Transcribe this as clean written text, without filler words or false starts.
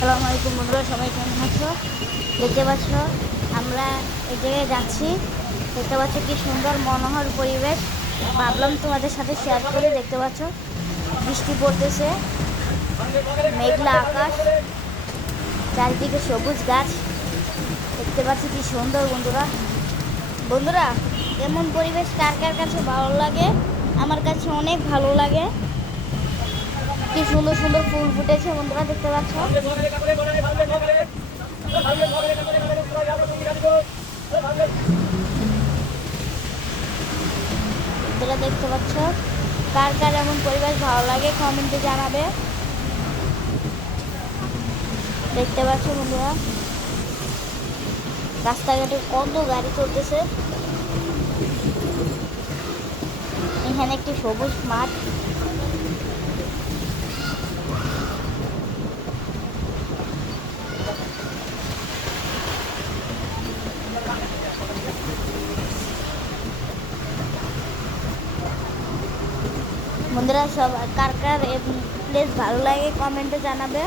আসসালামু আলাইকুম বন্ধুরা, সবাই কেমন আছো? দেখতে পাচ্ছ আমরা এই জায়গায় যাচ্ছি। দেখতে পাচ্ছ কি সুন্দর মনোহর পরিবেশ। ভাবলাম তোমাদের সাথে শেয়ার করে। দেখতে পাচ্ছ বৃষ্টি পড়তেছে, মেঘলা আকাশ, চারিদিকে সবুজ গাছ। দেখতে পাচ্ছি কি সুন্দর বন্ধুরা। বন্ধুরা, এমন পরিবেশ কার কার কাছে ভালো লাগে? আমার কাছে অনেক ভালো লাগে। কি সুন্দর সুন্দর ফুল ফুটেছে বন্ধুরা, দেখতে পাচ্ছ। বন্ধুরা দেখতে পাচ্ছ, কার কার এমন পরিবেশ ভালো লাগে কমেন্টে জানাবে। দেখতে পাচ্ছ বন্ধুরা, রাস্তাঘাটে কত গাড়ি চলতেছে। এখানে একটি সবুজ মাঠ। বন্ধুরা, সব কার কার প্লেস ভালো লাগে কমেন্টে জানাবে।